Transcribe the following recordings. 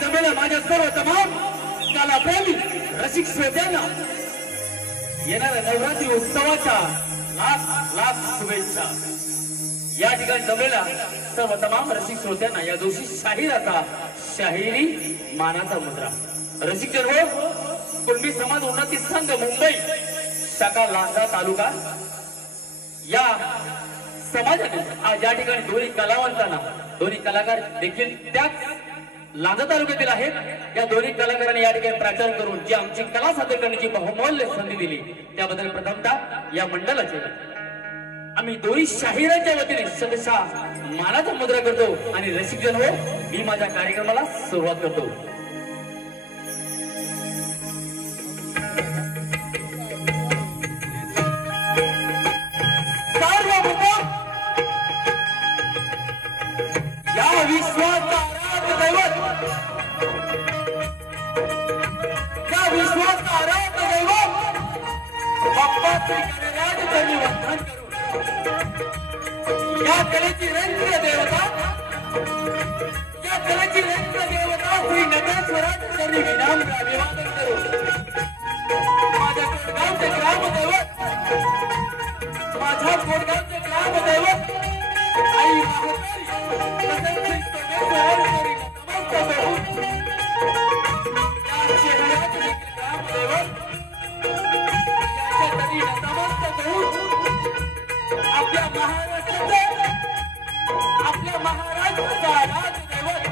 जमेला माझ्या सर्व तमाम कला प्रेमी रसिक श्रोत्यांना येणाऱ्या नवरात्री उत्सवाच्या लाख लाख शुभेच्छा। या ठिकाणी जमलेला सर्व तमाम रसिक श्रोत्यांना या दिवशी शाहिराचा शाहिरी मानाचा मुद्रा। रसिक जनो कुणबी समाज उन्नती संघ मुंबई शाखा लांजा तालुका या समाजाने आज या ठिकाणी दोन्ही कलावंतांना दोन्ही कलाकार देखील त्याच लांजा तालुक्यातील आहेत. या दोन्ही कलाकारांनी या ठिकाणी प्रचार करून जी आमची कला सादर करण्याची बहुमूल्य संधी दिली त्याबद्दल प्रथमतः या मंडळाचे आम्ही दोन्ही शाहिरांच्या वतीने सदस्या मानाचा मुद्रा करतो आणि रसिक जन हो मी माझ्या कार्यक्रमाला सुरुवात करतो. या विश्वाचा दैवत या विश्वाचा दैवत बाप्पा श्री गणराज त्यांनी वंदन करून या कलेची रंग देवता या कलेची रंग देवता श्री नटेश्वराज त्यांनी विनम्र अभिवादन करून माझ्या कोटगावचे ग्रामदैवत माझ्या कोटगावचे ग्रामदैवत आई आपल्या महाराष्ट्राचा राजदैवत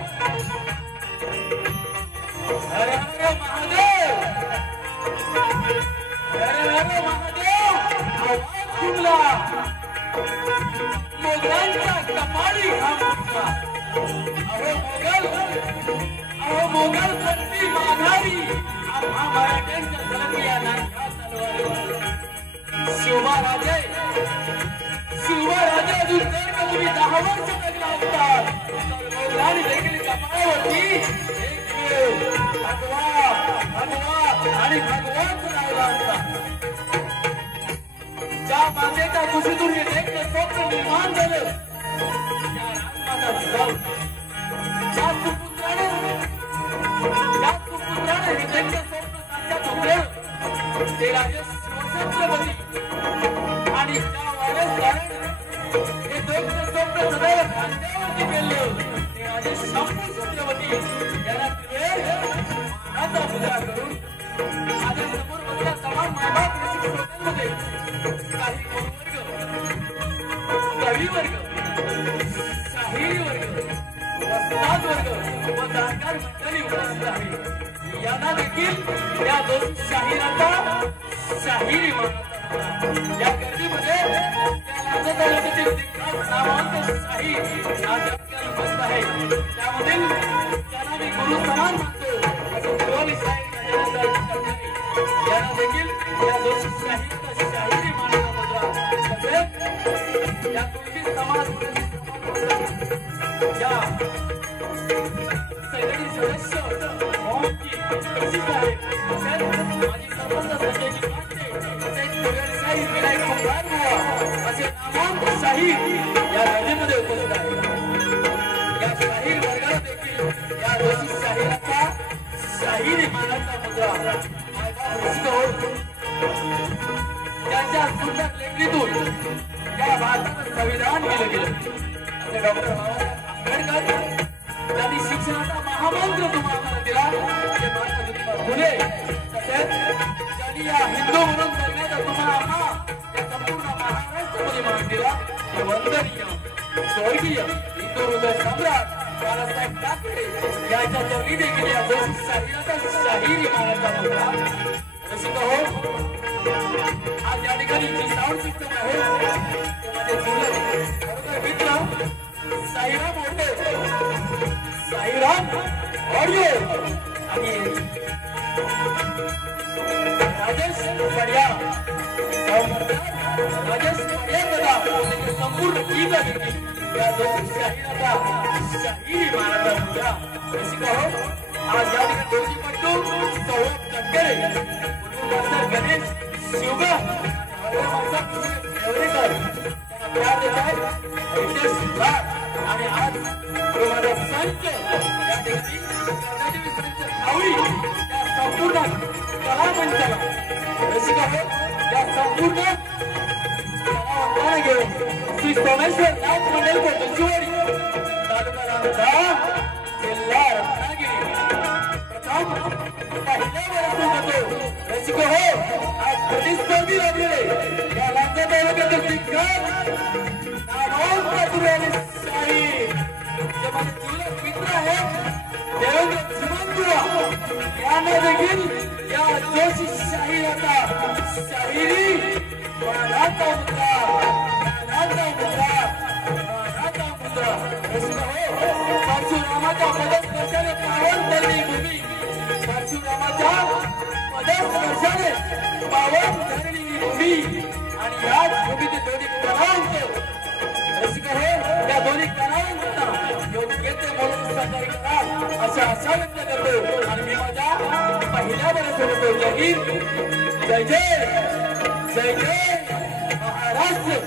हर हर महादेव हर हर महादेव आवाज सुटला मोगलांच्या कपाळी घाम अहो मोगल संती माघारी आम्हा मराठ्यांच्या धर्मिया नाटका तलवारी शिवराजे अजून जर का तुम्ही 10 वर्ष जगला असतात तर मोगलांनी देखील कपाळावरती एक वेळ भगवा भगवा आणि भगवान लावला असता. ज्या मातेच्या कुशीतून हे देखील स्वप्न निर्माण झालं त्या रामाचा जिजाऊ ज्या सुपुत्राने हे देखील स्वप्न साक्षात होतं ते राजे शिवछत्रपती आणि ज्या वारसदाराने हे देखील स्वप्न सदैव खांद्यावरती केलं ते राजे शंभू छत्रपती यांना वेळ मानाचा मुद्रा करून माझ्या समोर बसल्या तमाम मायबाप रसिक श्रोत्यांमध्ये काही कवी वर्ग शाहिरी वर्ग वस्ताद वर्ग व जाणकार मंडळी उपस्थित आहे. यांना देखील या दोन शाहिरांचा शाहिरी मानाचा या गर्दीमध्ये लांजा तालुक्यातील दिग्गज नामवंत शाहीर आज उपस्थित आहे. त्यामधील त्यांना मी गुरु समान मानतो असं शिवाली साहेब यांना देखील या दोन शाहिरांचा शाहिरी मानाचा मुद्रा तसेच या तुळशी समाज या सैनिक सदस्य मोहनजी प्रसिद्ध आहे तसेच माझी सरपंच संजयजी पांडे तसेच कोरेडसाई विनायक कुंभार बुवा असे नामवंत शाहीर या रजेमध्ये उपस्थित आहे. या शाहीर वर्गाला देखील या दोषी शाहिराचा शाहिरी मानाचा मुद्रा त्यांच्या सुंदर लेखणीतून या भारताचं संविधान केलं गेलं असे डॉक्टर बाबासाहेब आंबेडकर त्यांनी शिक्षणाचा महामंत्र तुम्हाला दिला ते महात्मा ज्योतिबा फुले तसेच त्यांनी या हिंदू म्हणून जगण्याचा तुम्हाला या संपूर्ण महाराष्ट्रामध्ये मान दिला ते वंदनीय स्वर्गीय हिंदू हृदय सम्राट बाळासाहेब ठाकरे याच्या चरणी देखील या दोन शाहिराचा शाहिरी मानाचा मुद्रा रसिक हो. आज या ठिकाणी जी साऊंड सिस्टम आहे ते माझे बरोबर मित्र साईराम होते साईराम ऑडिओ आणि राजेश पडिया संपूर्ण टीम या दोन शाहिराचा शाहिरी मानाचा मुद्रा रसिक हो. आज या ठिकाणी दोषी पडतो सौरभ तटकरे मास्टर गणेश शिवगा प्यार देत आहे रितेश लाड आणि आज माझा संच या ठिकाणी आवडी या संपूर्ण कला मंचाला रसिक आहे या संपूर्ण कलावंतांना घेऊन श्री सोमेश्वर नाथ मंडल कोटशिवारी तालुका रामधाम जिल्हा रत्नागिरी प्रथम पहिल्या वर्षात होतो रसिक हो आज प्रतिस्पर्धी लागले या लांजा तालुक्यातील दिग्गज नामवंत प्रतिभावान शाहीर जे माझे जीवलग मित्र आहेत देवेंद्र चिमणबुवा यांना देखील या जोशी शाहीर आता शाहिरी मानाचा मुद्रा रसिक हो परशुरामाच्या पदस्पर्शाने पावन झालेली भूमी परशुरामाच्या पदस्पर्शाने पावन झालेली भूमी आणि याच भूमीचे दोन्ही कलावंत रसिक हो या दोन्ही कलावंतांना योग्य ते बोलून सहकार्य करा अशी आशा व्यक्त करतो आणि मी माझ्या पहिल्या बरोबर जय हिंद जय जय जय जय महाराष्ट्र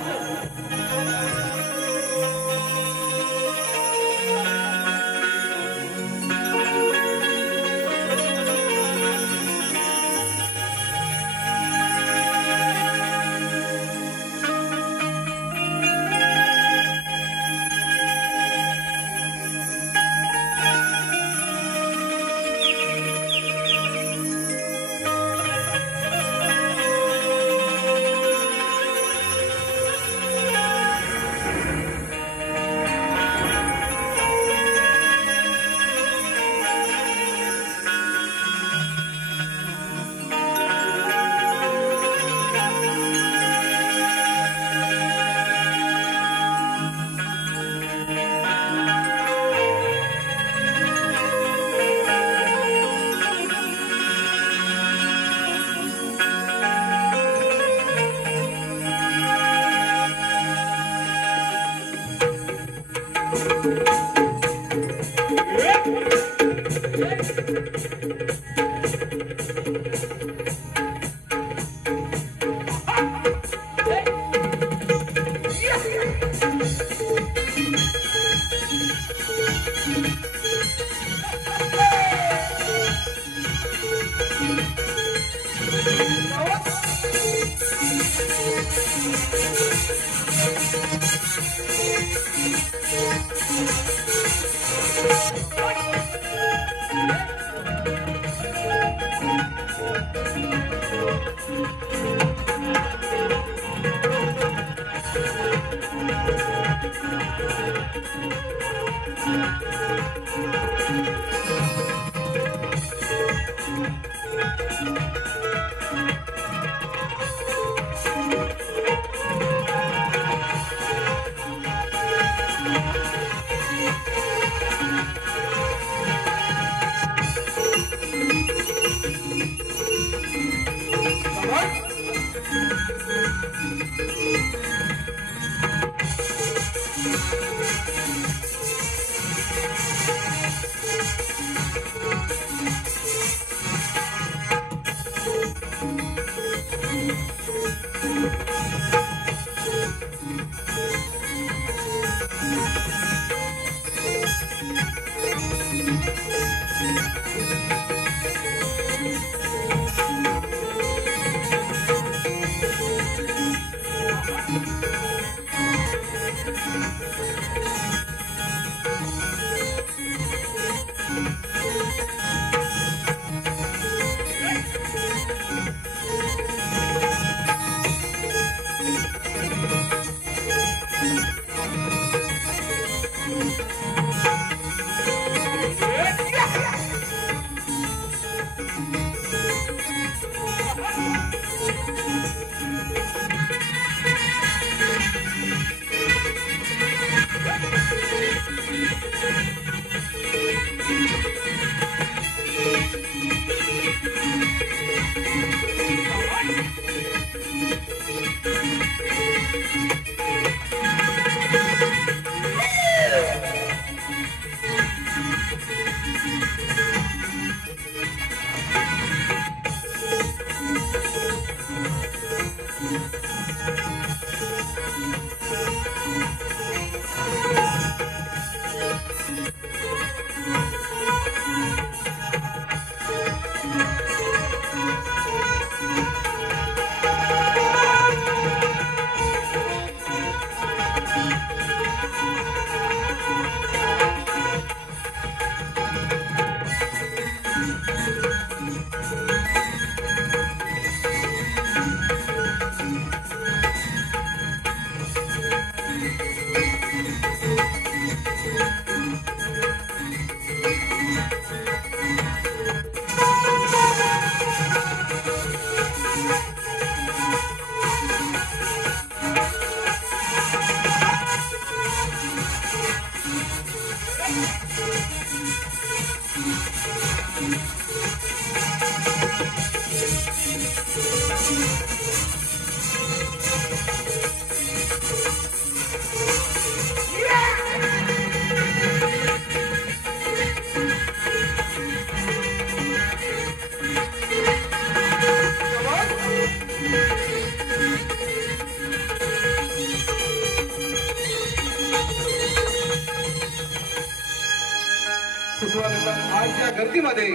स्वागतम. आज या गर्दीमध्ये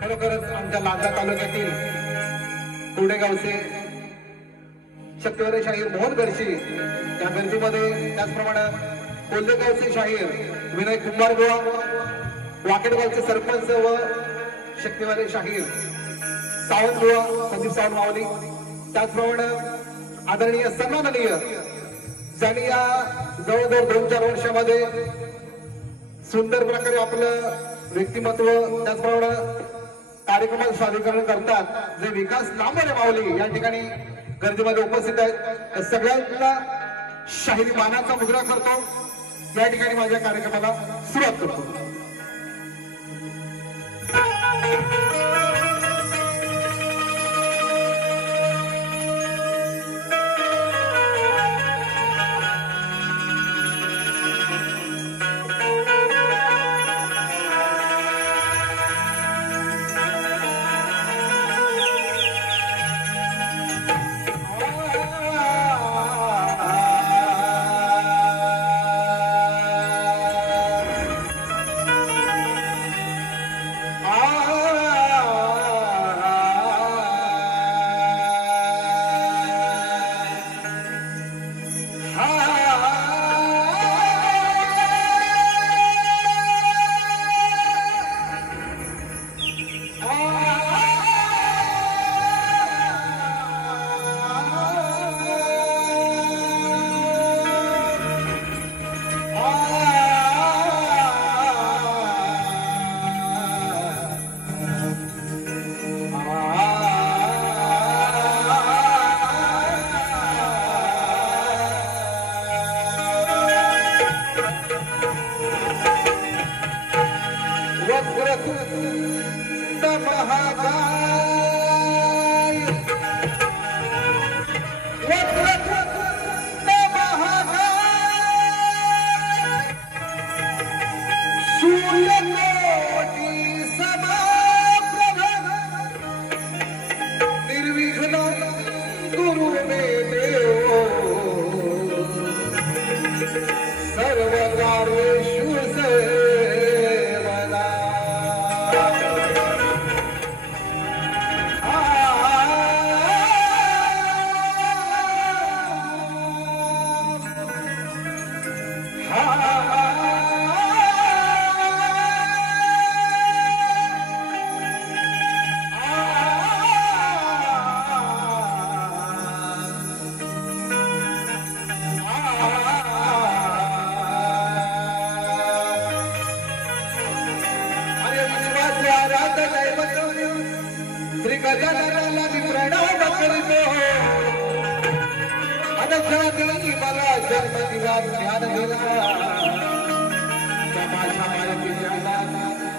खरोखरच आमच्या लांजा तालुक्यातील कोडेगावचे शक्तिवरे शाहीर मोहन गडशी या गर्दीमध्ये, त्याचप्रमाणे कोल्हेगावचे शाहीर विनय कुंभार बुवा, वाकेडगावचे सरपंच व शक्तिवरे शाहीर सावंत बुवा संदीप सावंत मावली, त्याचप्रमाणे आदरणीय सन्माननीय ज्यांनी या जवळजवळ 2-4 वर्षामध्ये सुंदर प्रकारे आपलं व्यक्तिमत्व त्याचप्रमाणे कार्यक्रमाचं सादरीकरण करतात, जे विकास लांबरे माऊली या ठिकाणी गर्दीमध्ये उपस्थित आहेत. या सगळ्यांना शाहिरी मानाचा मुद्रा करतो. या ठिकाणी माझ्या कार्यक्रमाला सुरुवात करतो.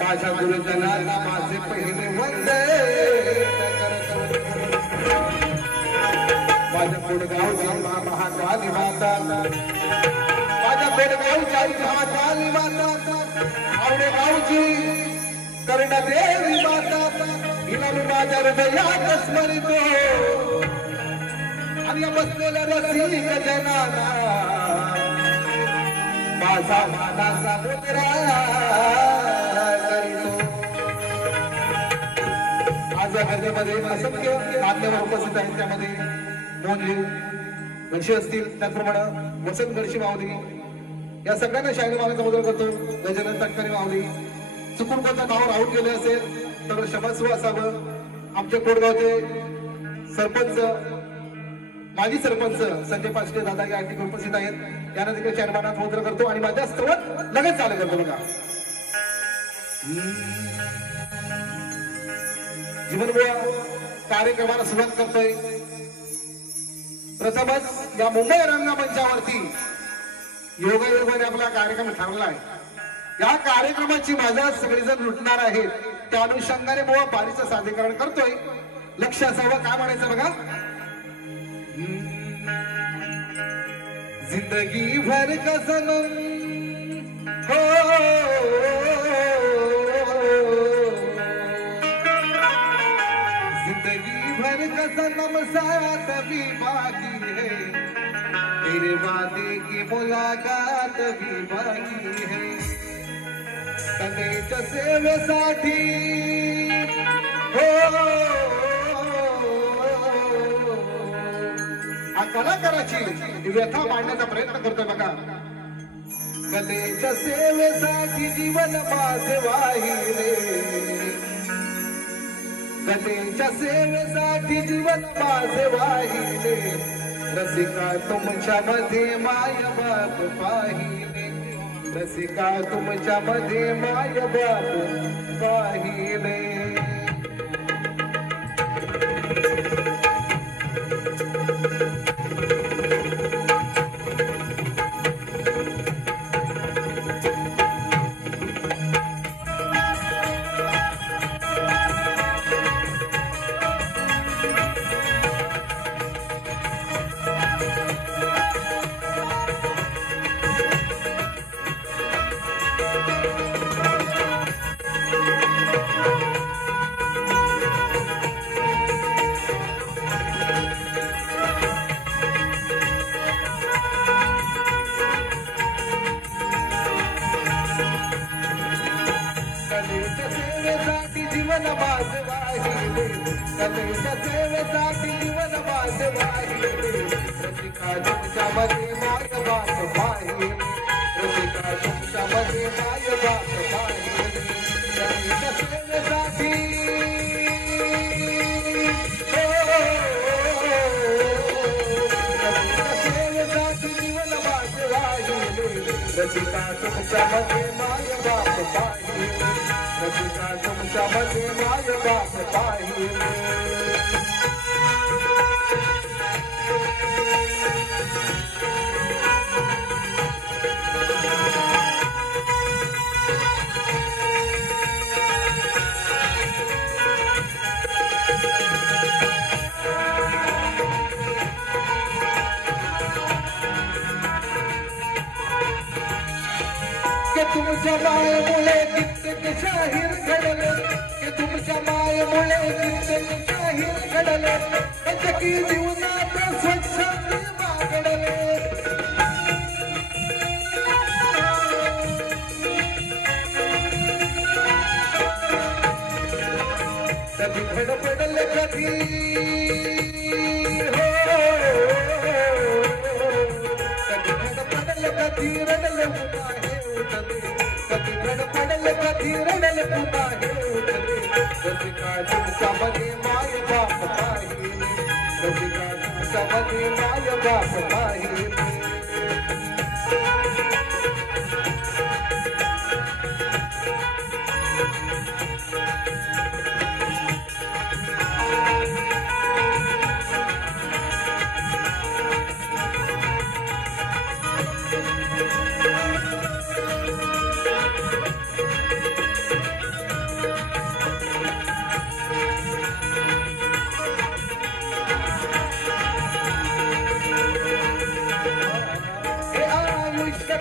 माझ्या गुरुजनांना माझे पहिले वंदे. माझ्या कोडगावची महाकाली माता, माझ्या कोडगावची महाकाली माता, आवडेगावची कर्णदेवी माता, हिला मी माझ्या हृदयात स्मरितो. आणि बसलेल्या रसिक जनाना माझा मानाचा मुद्रा करीतो. आज या गर्दीमध्ये असंख्य मान्यवर उपस्थित आहेत. त्यामध्ये मोहनजी गडशी असतील, त्याचप्रमाणे वसंत गडशी माऊली, या सगळ्यांना शाहीर मानाचा मुद्रा करतो. गजानन तटकरे माऊली, चुकून कोणतं नाव राहून गेले असेल तर क्षमस्व असावं. आमचे कोडगावचे सरपंच, माजी सरपंच संजय पाचटे दादा या ठिकाणी उपस्थित आहेत. यांना देखील शाहीर मानाचा मुद्रा करतो आणि माझ्या स्तवात लगेच चालू करतो. बघा, जीवनबुवा कार्यक्रमाला सुरुवात करतोय. प्रथमच या मुंबई रंगमंचावरती योगायोगाने आपला कार्यक्रम ठरलाय. या कार्यक्रमाची मजा सगळेजण लुटणार आहेत. त्या अनुषंगाने बुवा बारीचं सादरीकरण करतोय. लक्ष असावं. काय म्हणायचं बघा, जिंदगी भर का सनम हो, जिंदगी भर का सनम साथ भी बाकी है, तेरे वादे की मुलाकात भी बाकी है. कलेच्या सेवेसाठी हो हा कलाकाराची व्यथा मांडण्याचा प्रयत्न करतोय बघा. कलेच्या सेवेसाठी जीवन माझे वाहिले, कलेच्या सेवेसाठी जीवन माझे वाहिले, रसिका तुमच्या मध्ये माय बाप पाहिले, रसिका तुमच्या मध्ये माय बाप पाहिले. जीवन माझे वाहिले, कलेच्या सेवेसाठी जीवन माझे वाहिले, रसिका तुमच्या मध्ये माय बाप पाहिले, रसिका तुमच्या मध्ये माय बाप पाहिले, कलेच्या सेवेसाठी कलेच्या सेवेसाठी जीवन माझे वाहिले, रसिका तुमच्या मध्ये माय बाप पाहिले, रसिका तुमच्या मध्ये माय बाप पाहिले. तुमच्या मायेमुळे कित्येक शाहीर घडले, की तुमच्या मायेमुळे कित्येक शाहीर घडले, की जीवनात स्वच्छ घडले. कधी धडपडले कधी कधी धडपडले कधी रडले उठले, कधी धडपडले कधी रडले पुन्हा हे उठले, रसिका तुमच्या मध्ये माय बाप पाहिले, रसिका तुमच्या मध्ये माय बाप पाहिले.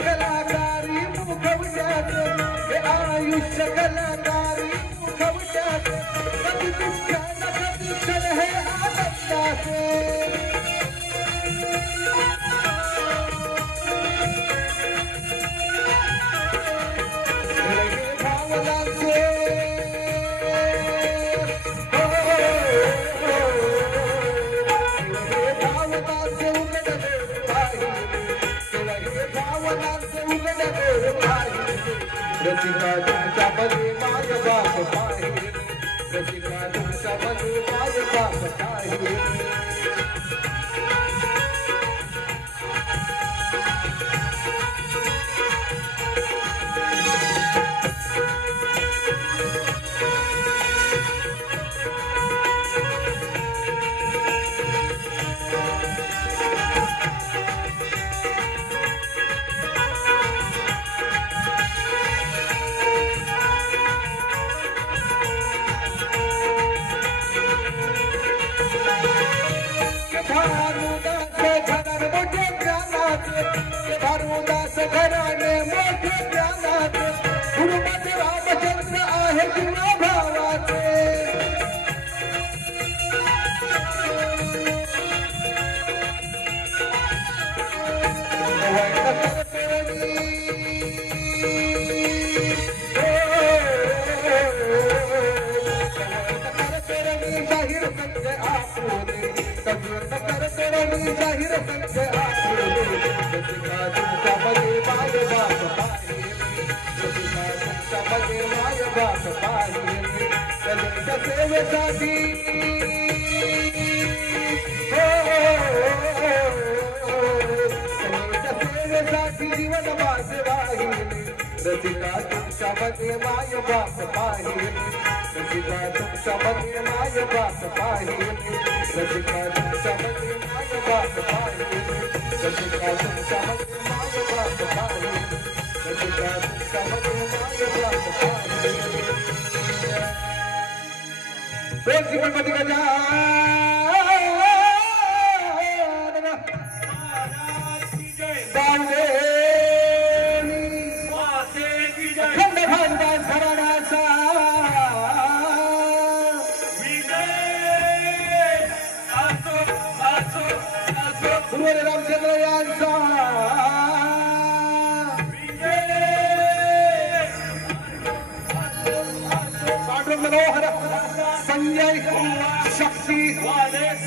कलाकारी मुखवट्याचे, हे आयुष्य कलाकारी मुखवट्याचे, कधी दुःखाला कधी क्षण हे आनंदाचे. हे भावनाचे भावनाचे उघडले पाहिले, भावनाचे उघडले पाहिले, रसिका तुमच्या मध्ये माय बाप पाहिले, रसिका तुमच्या मध्ये माय बाप पाहिले. दास घराने मोठे ज्ञानाचे, गुरुमते रामचंद्र आहे तुला भावाचे. भावनाचे संग आले रसिका तुमच्यामध्ये माय बाप पाहिले रसिका तुमच्यामध्ये माय बाप पाहिले कलेच्या सेवेसाठी कलेच्या सेवेसाठी जीवन माझे वाहिले रसिका तुमच्यामध्ये माय बाप पाहिले रसिका तुमच्यामध्ये माय बाप पाहिले रसिका तुमच्यामध्ये माय बाप पाहिले रसिका तुमच्यामध्ये माय बाप पाहिले रसिका तुमच्यामध्ये माय बाप पाहिले दोन गणपती रामचंद्र यांचा पांडुरंग मनोहर संजय शक्ती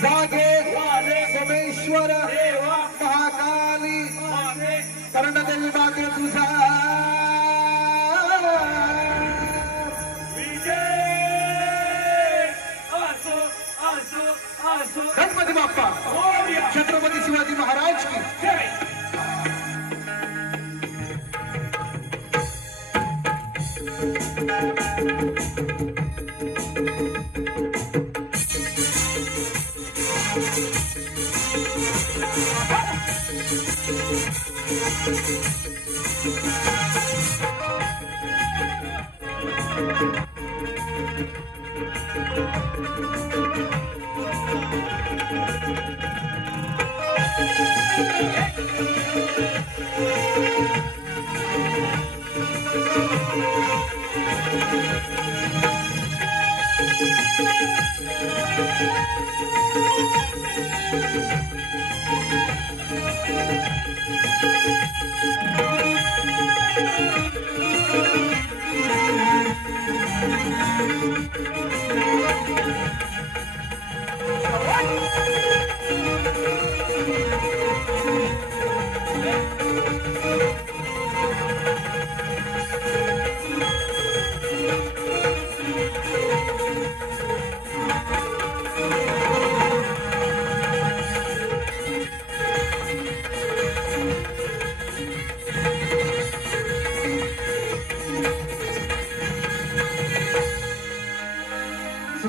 जागे सोमेश्वर महाकाली कर्णदेवी माते तुझा गणपती बाप्पा छत्रपती शिवाजी महाराज की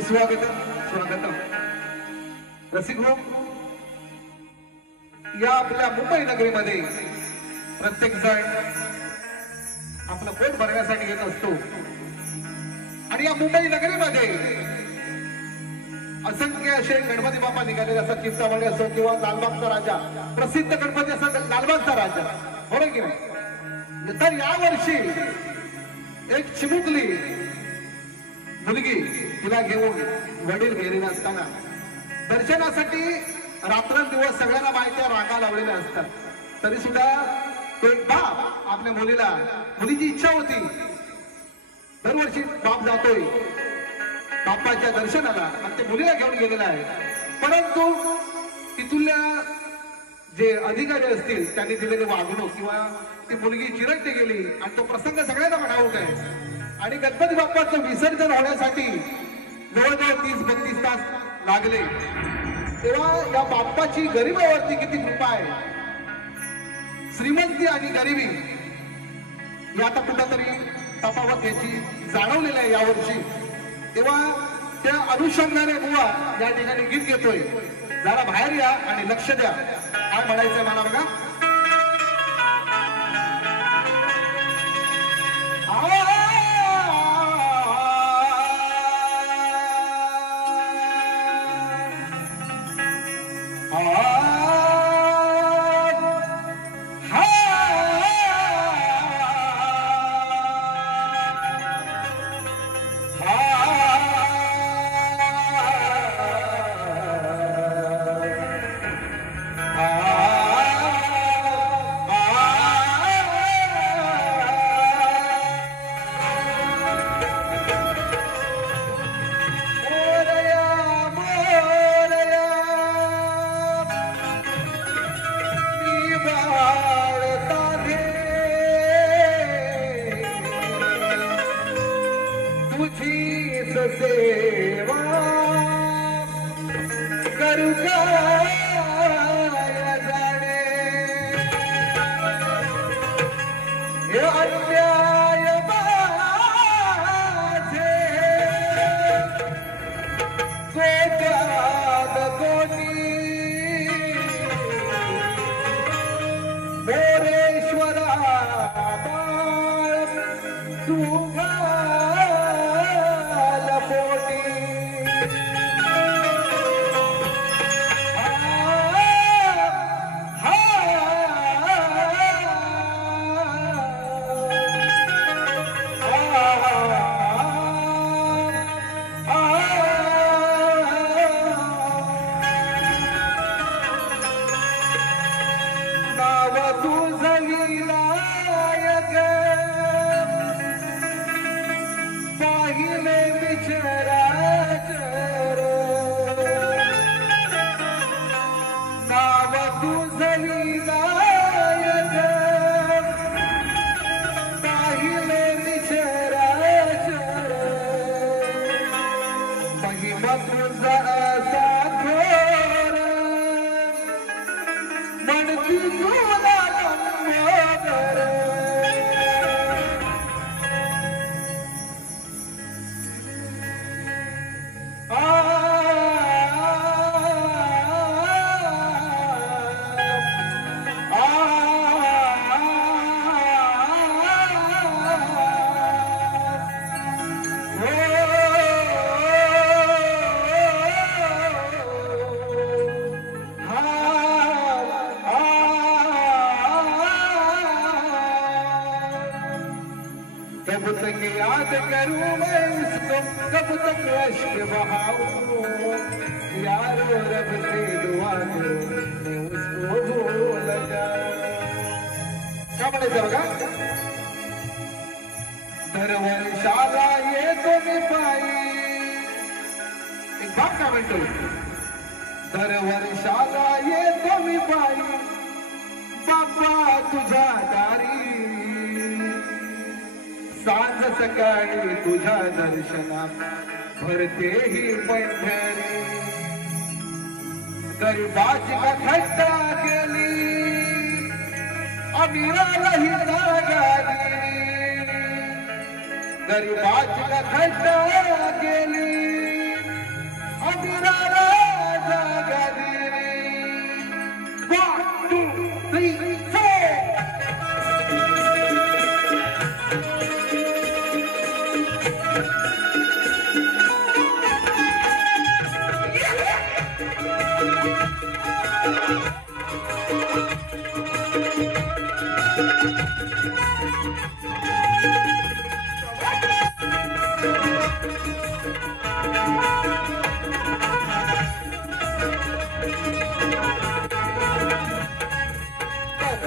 स्वागतम रसिक हो या आपल्या मुंबई नगरीमध्ये प्रत्येक जण आपलं पोट भरण्यासाठी येत असतो आणि या मुंबई नगरीमध्ये असंख्य असे गणपती बाप्पा निघालेले असतात चिंतामणी असो किंवा लालबागचा राजा प्रसिद्ध गणपती असतात लालबागचा राजा बरोबर की नाही तर यावर्षी एक चिमुकली मुलगी तिला घेऊन वडील गेलेले असताना दर्शनासाठी रात्रंदिवस सगळ्यांना माहिती रांगा लावलेल्या असतात तरी सुद्धा एक बाप आपल्या मुलीची इच्छा होती दरवर्षी बाप जातोय बाप्पाच्या दर्शनाला आणि ते मुलीला घेऊन गेलेला आहे परंतु तिथुल्या जे अधिकारी असतील त्यांनी दिलेली वागणूक किंवा ती मुलगी चिरडली गेली आणि तो प्रसंग सगळ्यांना ठाऊक आहे आणि गणपती बाप्पाचं विसर्जन होण्यासाठी जवळजवळ 30-32 तास लागले तेव्हा या बाप्पाची गरिबावरती किती कृपा आहे श्रीमंती आणि गरिबी यात कुठंतरी तफावत याची जाणवलेली आहे यावर्षी तेव्हा त्या अनुषंगाने बुवा या ठिकाणी गीत घेतोय जरा बाहेर या आणि लक्ष द्या काय म्हणायचंय मला बघा सेवा करू काय जाणे हे अन्याय माझे कोट्यात कोटी मोरेश्वरा तुझ्या लपोटी नाव तुझं विनायक पाहिले विचाराचर नाव तुझं विनायक पाहिले विचाराचर महिमा तुझा असा थोर म्हणती तुला लंबोदर कब तक याद करूं मैं उसको कब तक अश्क बहाऊं यारो रब से दुआ करो मैं उसको भूल जाऊं क्या म्हणायचं बघा दरवर्षाला येतो मी पायी एक भाग का म्हणतो दरवर्षाला येतो मी पायी बाबा तुझ्या दारी सांज सकाळी तुझ्या दर्शनात भरते ही पंढरी गरीबाची थट्टा केली अमीरालाही जागा दिली गरीबाची थट्टा केली अमीराला जागा दिली 1, 2, 3, 4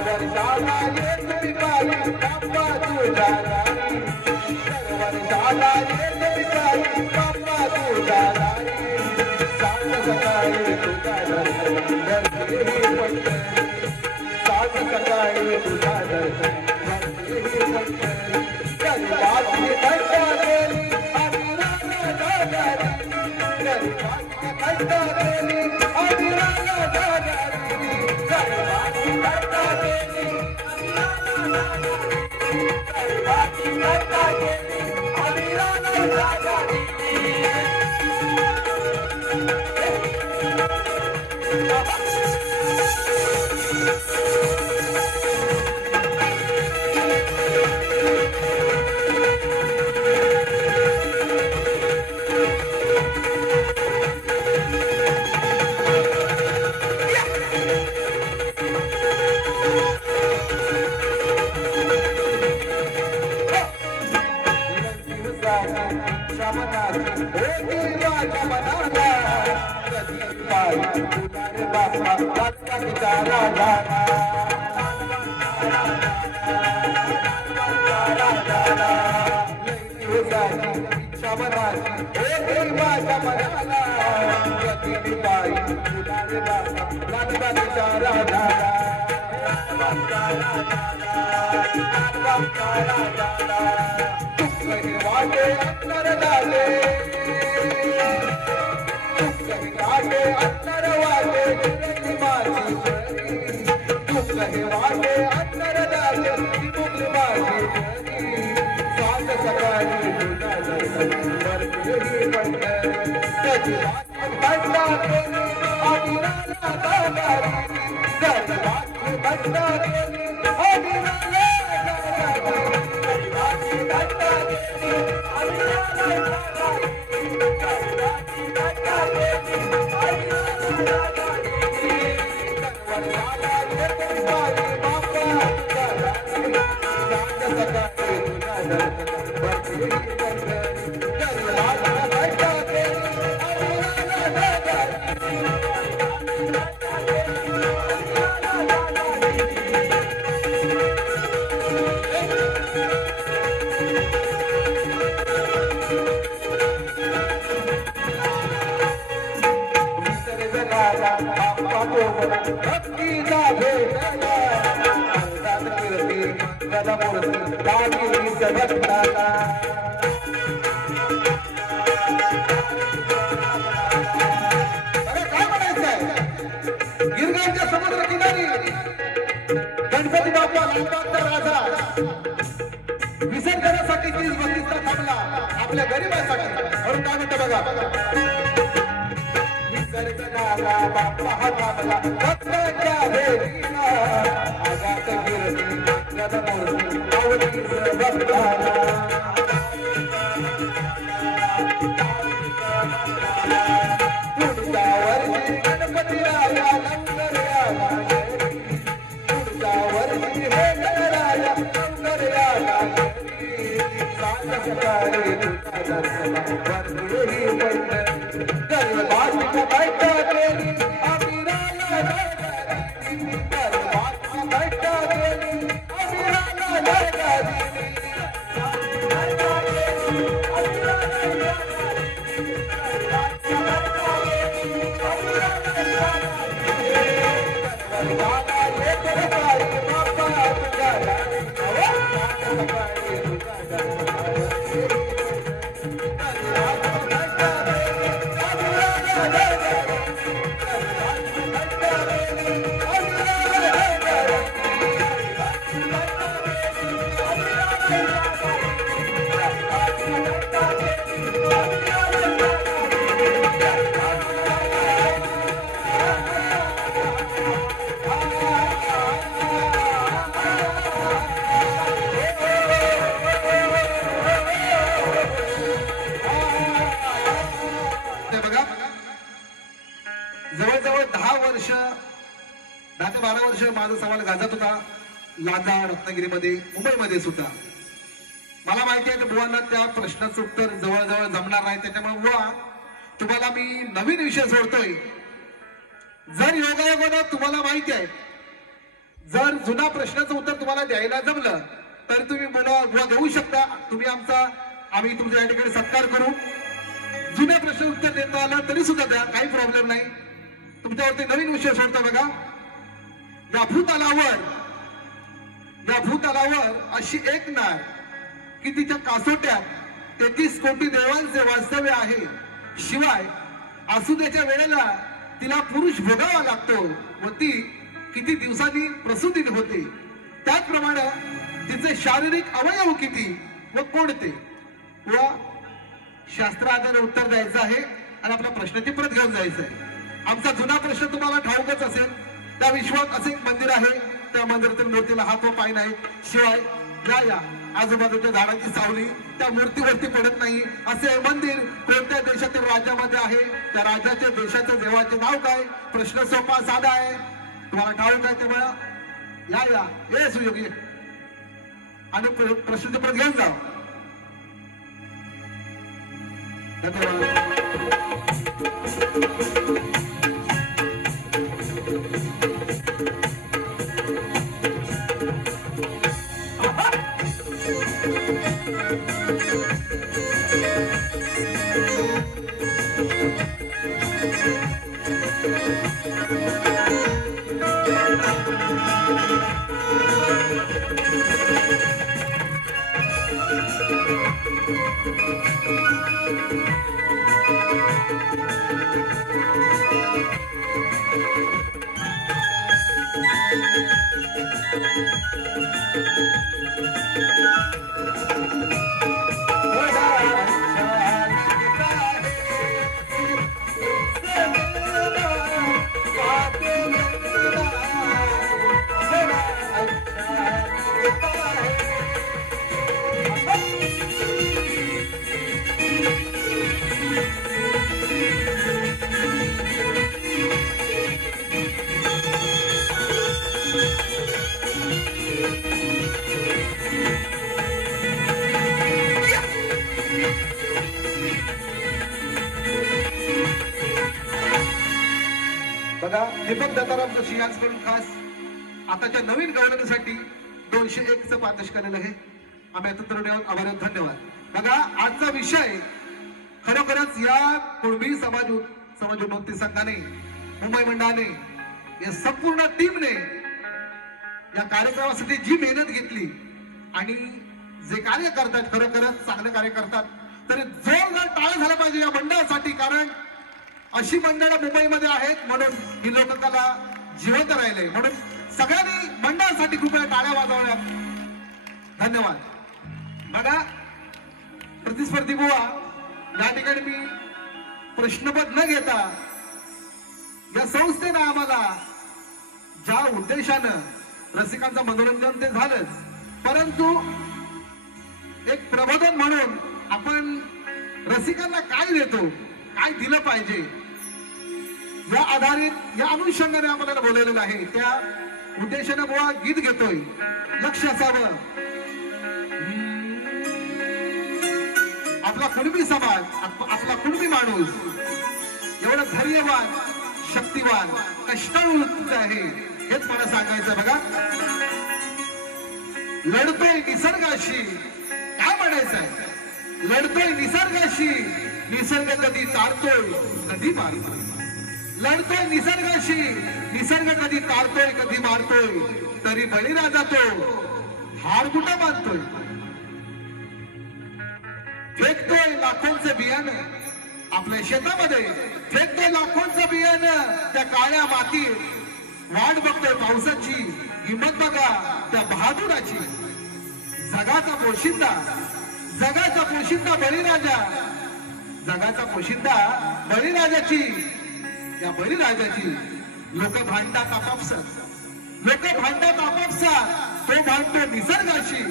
वर्षाला येतो मी पायी बाप्पा तुझ्या दारी वर्षाला येतो मी पायी बाप्पा तुझ्या दारी सांज सकाळी तुझ्या दर्शन भरते ही पंढरी सांज सकाळी तुझ्या दर्शन भरते ही पंढरी गरीबाची थट्टा केली अमीराला जागा दिली गरीबाची थट्टा केली अमीराला जागा दिली गरीबाची थट्टा केली गरीबाची थट्टा केली अमीराला जागा दिली कहे वाटे अंतर डाले कहे वाटे अंतर वाटे गिरली माझी जळी तू कहे वाटे अंतर डाले मुगली माझी जळी स्वांग सकाळी तुझा दर्शनवर केली पंढर त्याची वाट भटला केली अविराला गागारी त्याची वाट भटला केली अविराला गिरगावच्या समुद्र किनारी गणपती बाप्पा लालबागचा राजा विसर्जनासाठी तीच बंदिस्ता थांबला आपल्या गरिबासाठी म्हणून काय म्हणते बघा विसर्जनाला बाप्पा हा थांबला भक्ताच्या भेटीला आगात गिरती गणमूर्ती आवडीच भक्ताला जवळजवळ 10 वर्ष 10 ते 12 वर्ष माझा सवाल गाजत होता लांजा रत्नागिरीमध्ये मुंबईमध्ये सुद्धा मला माहिती आहे की बुवांना त्या प्रश्नाचं उत्तर जवळजवळ जमणार नाही त्याच्यामुळे बुवा तुम्हाला मी नवीन विषय सोडतोय जर योगायोगाने तुम्हाला माहिती आहे जर जुना प्रश्नाचं उत्तर तुम्हाला द्यायला जमलं तर तुम्ही बुवा देऊ शकता तुम्ही आम्ही तुमच्या या ठिकाणी सत्कार करू जुन्या प्रश्न उत्तर देता आलं तरी सुद्धा द्या काही प्रॉब्लेम नाही तुमच्यावरती नवीन विषय सोडतो बघा या भूतलावर अशी एक नार की तिच्या कासोट्यात 33 कोटी देवांचे वास्तव्य आहे शिवाय आसुद्याच्या वेळेला तिला पुरुष भोगावा लागतो व ती किती दिवसांनी प्रसूती होते त्याचप्रमाणे तिचे शारीरिक अवयव किती व कोणते व शास्त्राधारे उत्तर द्यायचं आहे आणि आपल्या प्रश्नाची परत घेऊन जायचं आहे आमचा जुना प्रश्न तुम्हाला ठाऊकच असेल त्या विश्वात असे एक मंदिर आहे त्या मंदिरातील मूर्तीला हात व पाय नाही शिवाय या आजूबाजूच्या झाडाची सावली त्या मूर्तीवरती पडत नाही असे मंदिर कोणत्या देशातील राज्यामध्ये आहे त्या राज्याच्या देशाच्या देवाचे नाव काय प्रश्न सोपा साधा आहे तुम्हाला ठाऊक आहे तेव्हा या सुयोगी आणि प्रश्नाची परत घेऊन जा धन्यवाद दीपक दत्ताराम जोशी यांच्याकडून खास आताच्या नवीन गव्हर्नरसाठी 201चं पारितोषिक आलेलं आहे. आम्ही आता आभार धन्यवाद. बघा आजचा विषय खरोखरच या कुणबी समाज उन्नती संघाने मुंबई मंडळाने या संपूर्ण टीमने या कार्यक्रमासाठी जी मेहनत घेतली आणि जे कार्य करतात खरोखरच चांगले कार्य करतात. तरी जोरदार टाळ्या झाल्या पाहिजे या मंडळासाठी, कारण अशी मंडळं मुंबईमध्ये आहेत म्हणून ही लोककला जिवंत राहिले. म्हणून सगळ्यांनी मंडळासाठी कृपया टाळ्या वाजवल्या. धन्यवाद. बघा प्रतिस्पर्धी बुवा या ठिकाणी मी प्रश्नपद न घेता या संस्थेनं आम्हाला ज्या उद्देशानं रसिकांचं मनोरंजन ते झालंच, परंतु एक प्रबोधन म्हणून आपण रसिकांना काय देतो, काय दिलं पाहिजे या आधारित या अनुषंगाने आम्हाला बोलवलेलं आहे. त्या उद्देशाने बुवा गीत घेतोय. लक्ष असावं आपला कुणबी समाज, आपला कुणबी माणूस एवढं धैर्यवान, शक्तिवान, कष्टाळू आहे हेच मला सांगायचं. बघा लढतोय निसर्गाशी, काय म्हणायचं आहे, लढतोय निसर्गाशी, निसर्ग कधी तारतोय कधी मारतोय. लढतोय निसर्गाशी, निसर्ग कधी तारतोय कधी मारतोय, तरी बळीराजा तो हार कुठं बांधतोय. फेकतोय लाखोंचं बियाणं आपल्या शेतामध्ये, फेकतोय लाखोंचं बियाणं त्या काळ्या मातीत, वाट बघतोय पावसाची, हिंमत बघा त्या बहादुराची. जगाचा पोशिंदा, जगाचा पोशिंदा बळीराजा, जगाचा पोशिंदा बळीराजाची. या बळीराजाची लोक भांडतात आपापसात, लोक भांडतात आपापसात. तो भांडतो निसर्गाशी.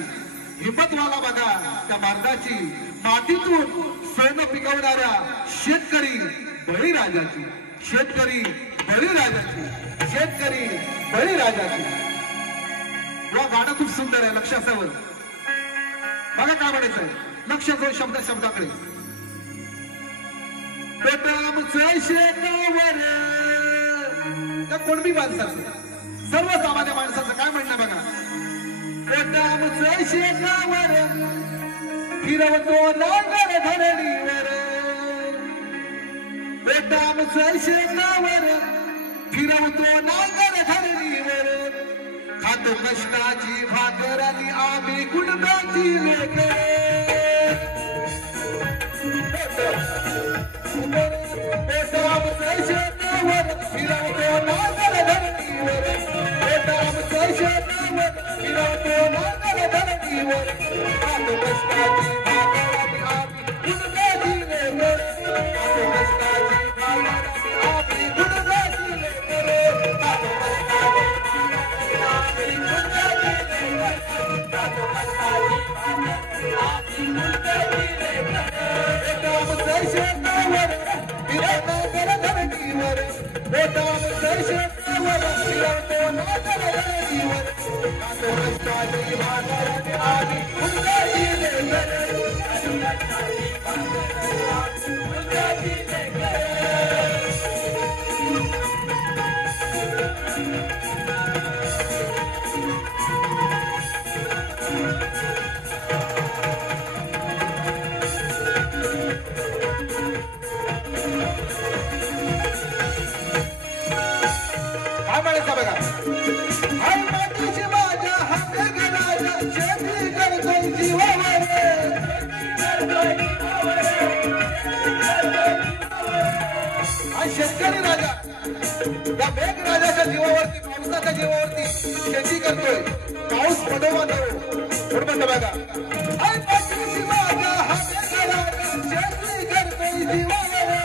हिंमतवाला बघा त्या मार्गाची, मातीतून सोनं पिकवणाऱ्या शेतकरी बळीराजाची, शेतकरी बळीराजाची, शेतकरी बळीराजाची. वा गाणं खूप सुंदर आहे. लक्ष असावं. बघा काय म्हणायचंय, लक्ष असो शब्दाकडे. आमचं शेतावर त्या कुणबी माणसाचं, सर्वसामान्य माणसाचं काय म्हणणं बघा. आमचं शेतावर फिरवतो नांगर धरणीवर, आमचं शेतावर फिरवतो नांगर धरणीवर. खातो कष्टाची भाकर आणि आम्ही कुणब्याची लेकरं. आमचं शेतावर फिरवतो नांगर धरणीवर, आमचं शेतावर फिरवतो नांगर धरणीवर. खातो कष्टाची भाकर आणि आम्ही कुणब्याची लेकरं, खातो कष्टाची भाकर आणि आम्ही कुणब्याची लेकरं. खातो शेतकरी राजा या मेघराजाच्या जीवावरती, पावसाच्या जीवावरती शेती करतोय. पाऊस पडो वा नको म्हणून बघा. शेती करतोय जीवावर,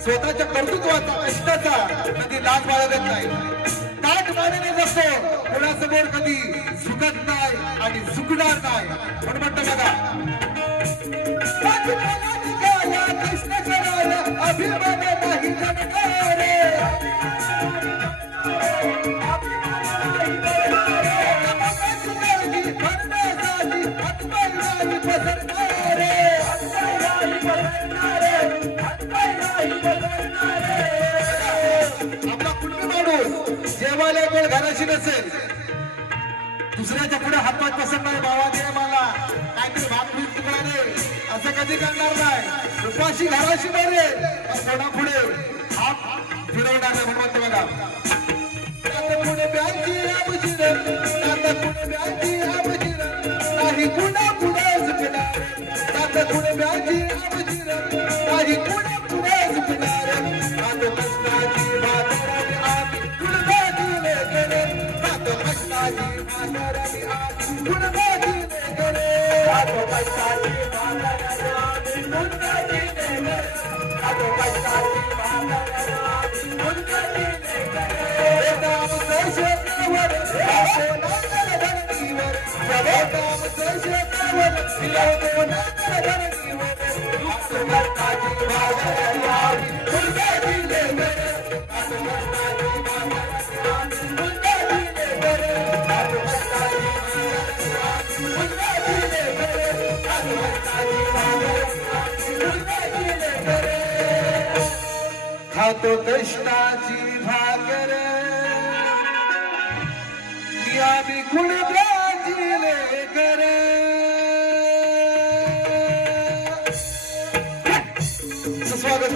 स्वतःच्या कर्तृत्वाचा कष्टाचा कधी लाज बाळगत नाही ताट मानेने जसो कोणासमोर कधी झुकत नाही आणि झुकणार नाही म्हणून म्हणतो बघा कृष्ण कराया अभिमान नाही जनकारे जेवायला वेळ घराशी नसेल दुसऱ्याच्या पुढे हातपात पसंत नाही भावा दे मला काहीतरी भाग पीठ तुकडा दे असं कधी करणार नाही उपाशी घराशी बरे कोणा पुढे हात फिरवणार नाही म्हणतो बघा पुढे ब्यांची आमची पुढे ब्यांची आमची नाही कुणा पुढे झुकणार पुढे ब्यांची आमची नाही कुणा पुढे झुकणार आता कष्टाची बाजारात आम्ही खातो कष्टाची भाकर आम्ही कुणबाची लेकर स्वागत